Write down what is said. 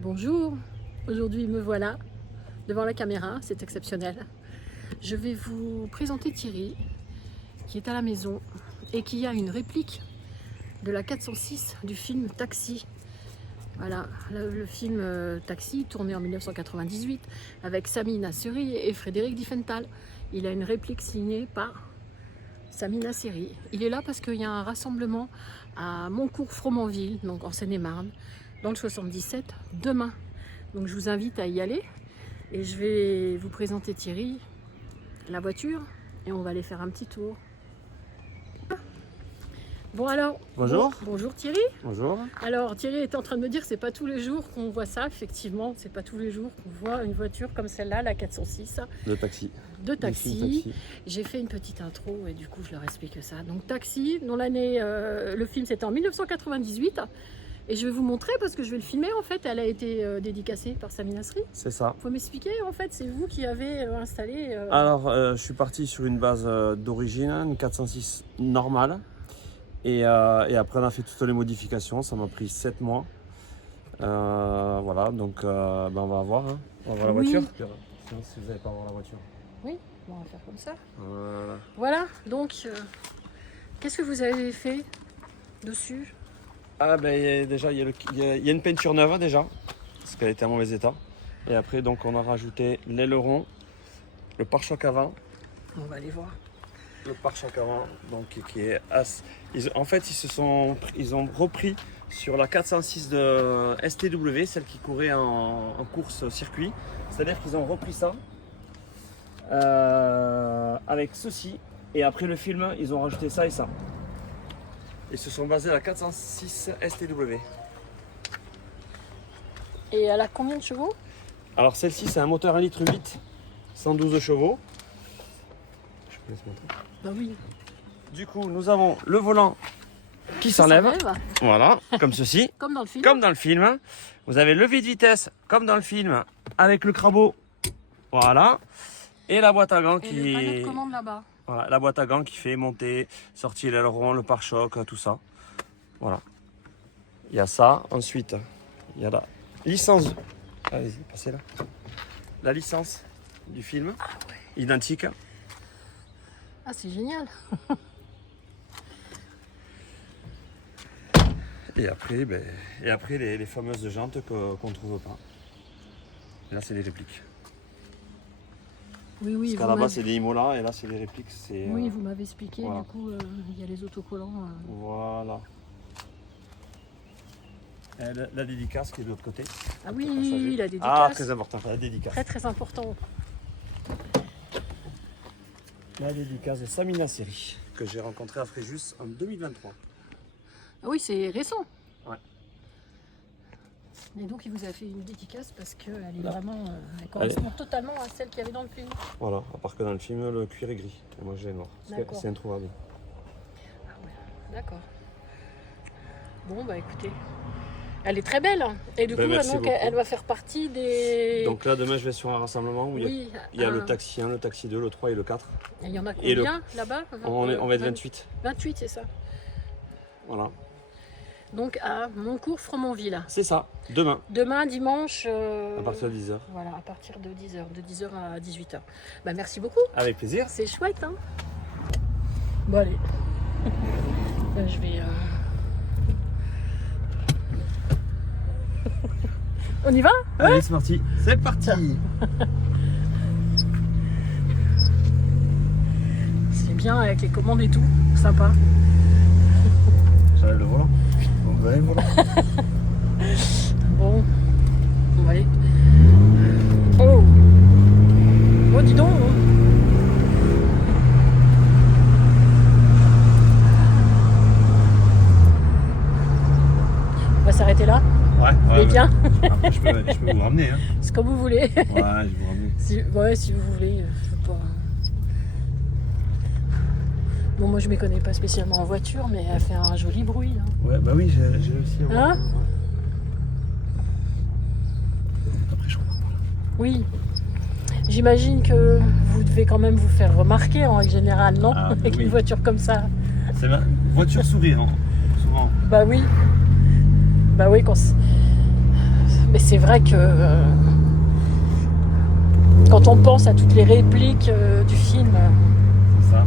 Bonjour, aujourd'hui me voilà devant la caméra, c'est exceptionnel. Je vais vous présenter Thierry qui est à la maison et qui a une réplique de la 406 du film Taxi. Voilà, le film Taxi, tourné en 1998 avec Sami Nasseri et Frédéric Diefenthal. Il a une réplique signée par Sami Nasseri. Il est là parce qu'il y a un rassemblement à Moncourt-Fromenville, donc en Seine-et-Marne, dans le 77, demain. Donc je vous invite à y aller et je vais vous présenter Thierry, la voiture, et on va aller faire un petit tour. Bon alors, bonjour. Bonjour Thierry. Bonjour. Alors Thierry est en train de me dire que c'est pas tous les jours qu'on voit ça, effectivement, c'est pas tous les jours qu'on voit une voiture comme celle-là, la 406. De taxi. De taxi. J'ai fait une petite intro et du coup je leur explique ça. Donc Taxi, dont l'année, le film c'était en 1998. Et je vais vous montrer parce que je vais le filmer en fait. Elle a été dédicacée par Sami Nasseri. C'est ça. Faut m'expliquer en fait, c'est vous qui avez installé. Alors, je suis parti sur une base d'origine, une 406 normale. Et après, on a fait toutes les modifications. Ça m'a pris 7 mois. Voilà, donc on va voir. Hein. On va voir la voiture. Sinon, si vous n'allez pas voir la voiture. Oui, on va faire comme ça. Voilà. Voilà, donc qu'est-ce que vous avez fait dessus? Ah, ben déjà, il y a une peinture neuve déjà, parce qu'elle était en mauvais état. Et après, donc, on a rajouté l'aileron, le pare-choc avant. On va aller voir. Le pare-choc avant, donc qui est en fait ils ont repris sur la 406 de STW, celle qui courait en course circuit, c'est-à-dire qu'ils ont repris ça avec ceci, et après le film ils ont rajouté ça et ça. Ils se sont basés à la 406 STW. Et elle a combien de chevaux? Alors celle-ci c'est un moteur 1,8 litre, 112 chevaux. Je peux laisser montrer. Bah oui. Du coup, nous avons le volant qui s'enlève. Voilà, comme ceci. Comme dans le film. Comme dans le film. Vous avez le levier de vitesse, comme dans le film, avec le crabeau. Voilà. Et la boîte à gants Et qui le panneau de commande là-bas. Voilà, la boîte à gants qui fait monter, sortir l'aileron, le pare-choc, tout ça. Voilà. Il y a ça. Ensuite, il y a la licence. Allez-y, passez là. La licence du film. Ah ouais. Identique. Ah, c'est génial. Et après, les fameuses jantes qu'on ne trouve pas. Et là, c'est des répliques. Oui, oui. Parce qu'à la base, c'est des Imola et là, c'est des répliques. Oui, vous m'avez expliqué. Voilà. Du coup, il y a les autocollants. Voilà. Et la dédicace qui est de l'autre côté. Ah oui, la dédicace. Ah, très important, la dédicace. Très, très important. La dédicace de Sami Nasseri, que j'ai rencontré à Fréjus en 2023. Ah oui, c'est récent. Ouais. Et donc, il vous a fait une dédicace parce qu'elle est Là. vraiment. Elle correspond totalement à celle qu'il y avait dans le film. Voilà, à part que dans le film, le cuir est gris. Et moi, j'ai le noir. Parce que D'accord. c'est introuvable. Ah ouais, d'accord. Bon, bah écoutez. Elle est très belle. Et du coup, merci donc, beaucoup. elle va faire partie des. Donc là, demain, je vais sur un rassemblement où oui, il y a le taxi 1, le taxi 2, le 3 et le 4. Il y en a Et le- combien là-bas? On va être 28. 28, c'est ça. Voilà. Donc à Moncourt-Fromenville. C'est ça, demain, Demain, dimanche. à partir de 10h. Voilà, à partir de 10h, de 10h à 18h. Bah, merci beaucoup. Avec plaisir. C'est chouette, hein? Bon, allez. Je vais. On y va? Allez, c'est parti. C'est parti. C'est bien avec les commandes et tout. Sympa. J'enlève le volant. On va aller le volant. Bon. On va aller. Oh! Oh, dis donc! On va s'arrêter là. Ouais, Et bien, Après, je peux vous ramener. Hein. c'est comme vous voulez. Ouais, je vais vous ramener. Si vous voulez. Je sais pas. Bon, moi je ne m'y connais pas spécialement en voiture, mais elle fait un joli bruit. Hein. Ouais, bah oui, j'ai réussi à voir. Hein? Après, je comprends pas. Oui. J'imagine que vous devez quand même vous faire remarquer en règle générale, non? Ah, Avec oui. une voiture comme ça. C'est ma voiture sourire, hein, souvent. Bah oui. Bah oui, quand Mais c'est vrai que quand on pense à toutes les répliques du film, C'est ça.